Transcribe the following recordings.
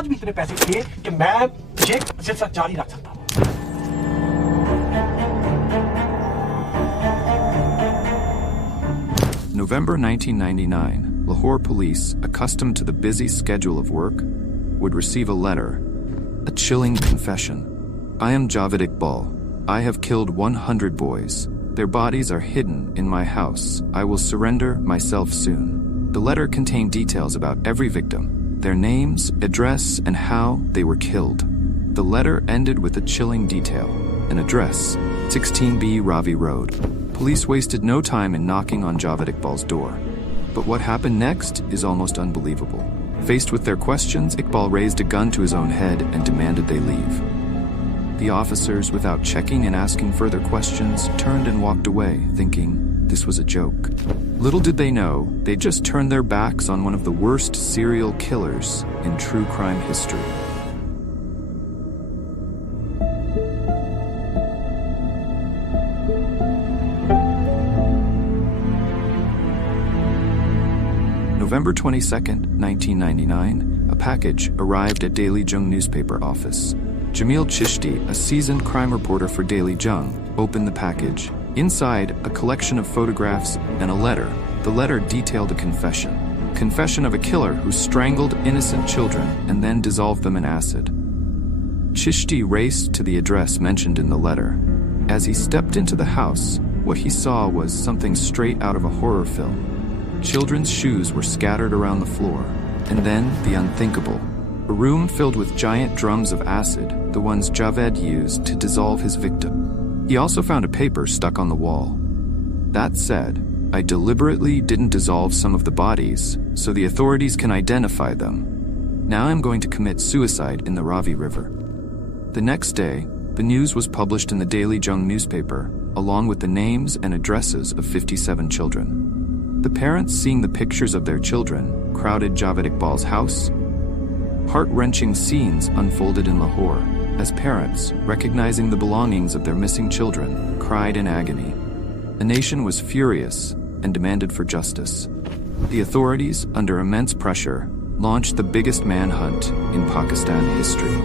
आज भी इतने पैसे थे कि मैं ये सिलसिला जारी रख सकता हूँ। November 1999, Lahore police, accustomed to the busy schedule of work, would receive a letter, a chilling confession. I am Javed Iqbal. I have killed 100 boys. Their bodies are hidden in my house. I will surrender myself soon. The letter contained details about every victim, their names, address, and how they were killed. The letter ended with a chilling detail, an address, 16B Ravi Road. Police wasted no time in knocking on Javed Iqbal's door. But what happened next is almost unbelievable. Faced with their questions, Iqbal raised a gun to his own head and demanded they leave. The officers, without checking and asking further questions, turned and walked away, thinking this was a joke. Little did they know, they just turned their backs on one of the worst serial killers in true crime history. November 22, 1999, a package arrived at Daily Jung newspaper office. Jamil Chishti, a seasoned crime reporter for Daily Jung, opened the package. Inside, a collection of photographs and a letter. The letter detailed a confession. Confession of a killer who strangled innocent children and then dissolved them in acid. Chishti raced to the address mentioned in the letter. As he stepped into the house, what he saw was something straight out of a horror film. Children's shoes were scattered around the floor. And then, the unthinkable. A room filled with giant drums of acid, the ones Javed used to dissolve his victim. He also found a paper stuck on the wall. That said, I deliberately didn't dissolve some of the bodies, so the authorities can identify them. Now I'm going to commit suicide in the Ravi River. The next day, the news was published in the Daily Jung newspaper, along with the names and addresses of 57 children. The parents, seeing the pictures of their children, crowded Javed Iqbal's house. Heart-wrenching scenes unfolded in Lahore, as parents, recognizing the belongings of their missing children, cried in agony. The nation was furious and demanded for justice. The authorities, under immense pressure, launched the biggest manhunt in Pakistan history.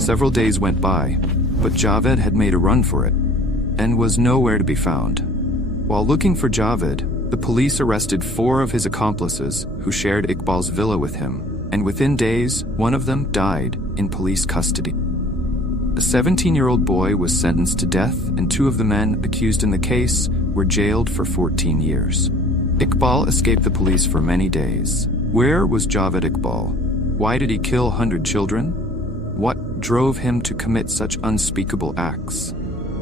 Several days went by, but Javed had made a run for it and was nowhere to be found. While looking for Javed, the police arrested 4 of his accomplices who shared Iqbal's villa with him, and within days, one of them died in police custody. A 17-year-old boy was sentenced to death, and 2 of the men accused in the case were jailed for 14 years. Iqbal escaped the police for many days. Where was Javed Iqbal? Why did he kill 100 children? What drove him to commit such unspeakable acts?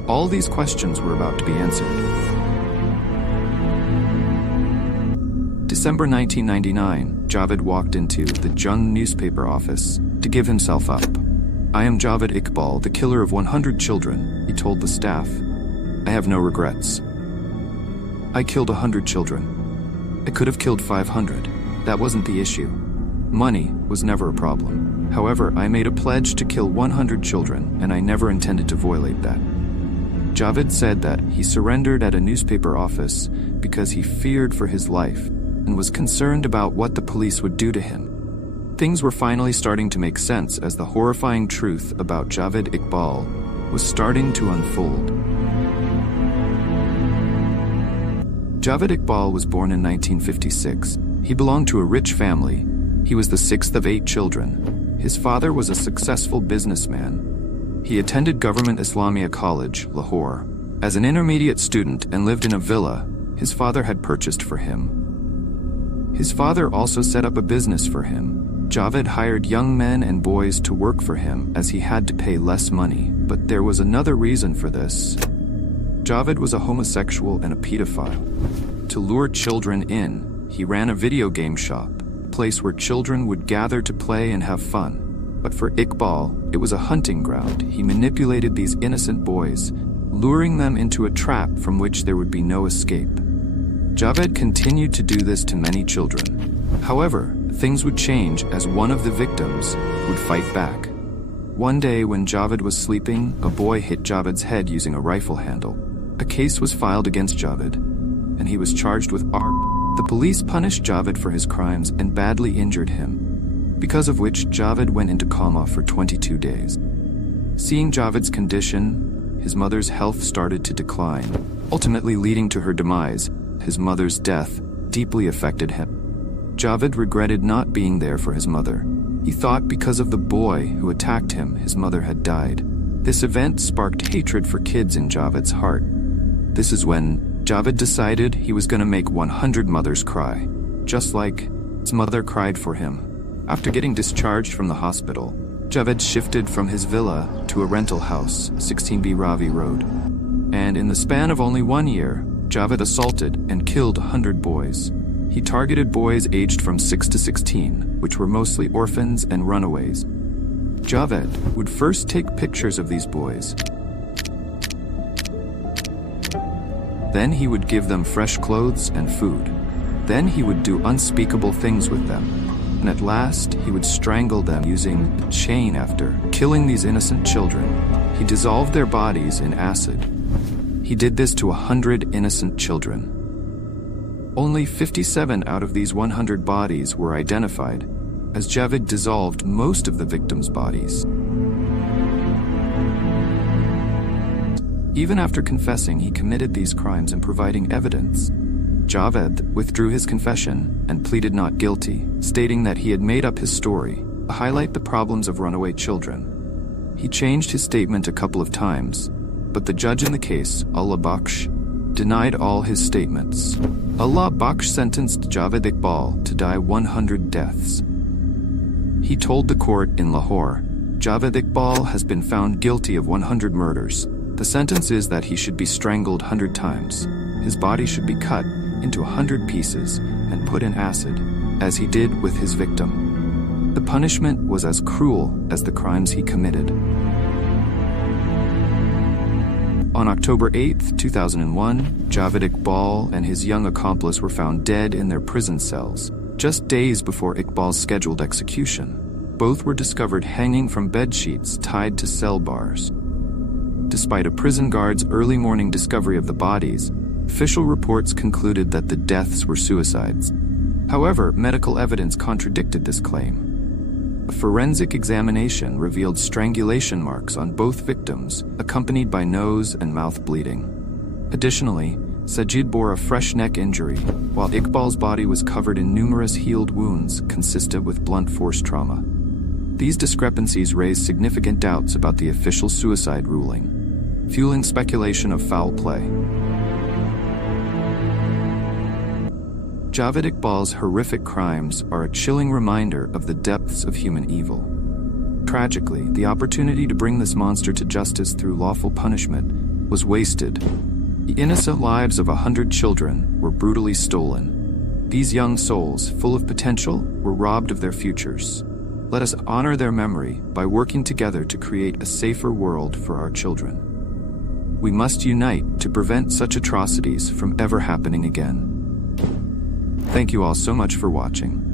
All these questions were about to be answered. December 1999, Javed walked into the Jung newspaper office to give himself up. I am Javed Iqbal, the killer of 100 children, he told the staff. I have no regrets. I killed 100 children. I could have killed 500. That wasn't the issue. Money was never a problem. However, I made a pledge to kill 100 children, and I never intended to violate that. Javed said that he surrendered at a newspaper office because he feared for his life and was concerned about what the police would do to him. Things were finally starting to make sense as the horrifying truth about Javed Iqbal was starting to unfold. Javed Iqbal was born in 1956. He belonged to a rich family. He was the 6th of 8 children. His father was a successful businessman. He attended Government Islamia College, Lahore. As an intermediate student and lived in a villa his father had purchased for him. His father also set up a business for him. Javed hired young men and boys to work for him as he had to pay less money, but there was another reason for this. Javed was a homosexual and a pedophile. To lure children in, he ran a video game shop, a place where children would gather to play and have fun. But for Iqbal, it was a hunting ground. He manipulated these innocent boys, luring them into a trap from which there would be no escape. Javed continued to do this to many children. However, things would change as one of the victims would fight back. One day when Javed was sleeping, a boy hit Javed's head using a rifle handle. A case was filed against Javed, and he was charged with armed The police punished Javed for his crimes and badly injured him, because of which Javed went into coma for 22 days. Seeing Javed's condition, his mother's health started to decline, ultimately leading to her demise. His mother's death deeply affected him. Javed regretted not being there for his mother. He thought because of the boy who attacked him, his mother had died. This event sparked hatred for kids in Javed's heart. This is when Javed decided he was going to make 100 mothers cry, just like his mother cried for him. After getting discharged from the hospital, Javed shifted from his villa to a rental house, 16B Ravi Road. And in the span of only 1 year, Javed assaulted and killed 100 boys. He targeted boys aged from 6 to 16, which were mostly orphans and runaways. Javed would first take pictures of these boys. Then he would give them fresh clothes and food. Then he would do unspeakable things with them. And at last, he would strangle them using a chain. After killing these innocent children, he dissolved their bodies in acid. He did this to 100 innocent children. Only 57 out of these 100 bodies were identified, as Javed dissolved most of the victims' bodies. Even after confessing he committed these crimes and providing evidence, Javed withdrew his confession and pleaded not guilty, stating that he had made up his story to highlight the problems of runaway children. He changed his statement a couple of times, but the judge in the case, Allah Bakhsh, denied all his statements. Allah Bakhsh sentenced Javed Iqbal to die 100 deaths. He told the court in Lahore, Javed Iqbal has been found guilty of 100 murders. The sentence is that he should be strangled 100 times. His body should be cut into 100 pieces and put in acid, as he did with his victim. The punishment was as cruel as the crimes he committed. On October 8, 2001, Javed Iqbal and his young accomplice were found dead in their prison cells, just days before Iqbal's scheduled execution. Both were discovered hanging from bed sheets tied to cell bars. Despite a prison guard's early morning discovery of the bodies, official reports concluded that the deaths were suicides. However, medical evidence contradicted this claim. A forensic examination revealed strangulation marks on both victims, accompanied by nose and mouth bleeding. Additionally, Sajid bore a fresh neck injury, while Iqbal's body was covered in numerous healed wounds consistent with blunt force trauma. These discrepancies raised significant doubts about the official suicide ruling, fueling speculation of foul play. Javed Iqbal's horrific crimes are a chilling reminder of the depths of human evil. Tragically, the opportunity to bring this monster to justice through lawful punishment was wasted. The innocent lives of 100 children were brutally stolen. These young souls, full of potential, were robbed of their futures. Let us honor their memory by working together to create a safer world for our children. We must unite to prevent such atrocities from ever happening again. Thank you all so much for watching.